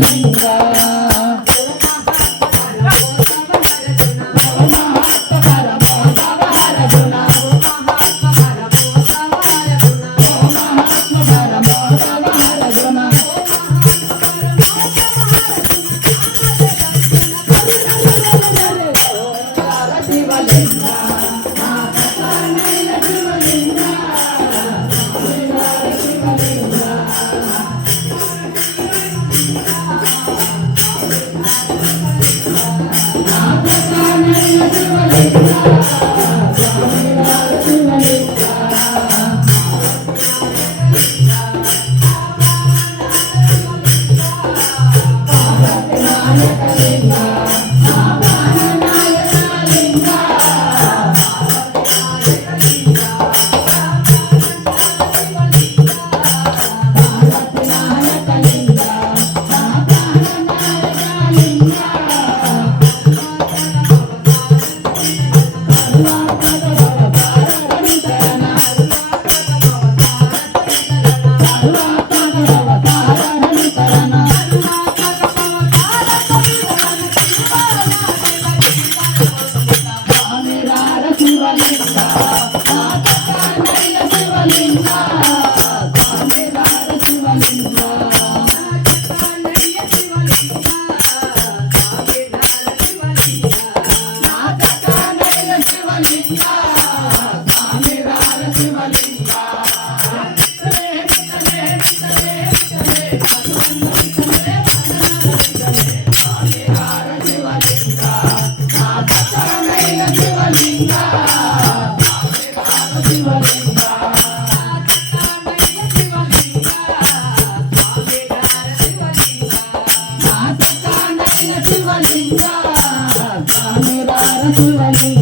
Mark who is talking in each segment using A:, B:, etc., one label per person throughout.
A: Thank you. 我 ಶಿವಲಿಂಗ ಸ್ವಾಮಿ ಬಾರ ಶಿವಲಿಂಗ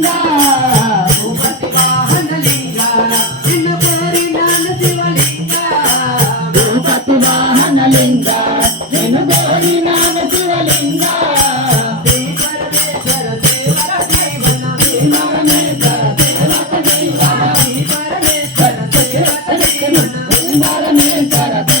A: Para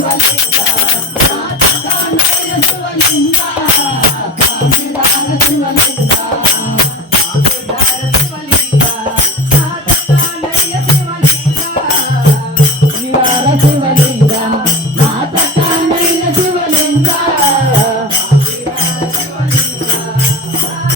A: Valeu.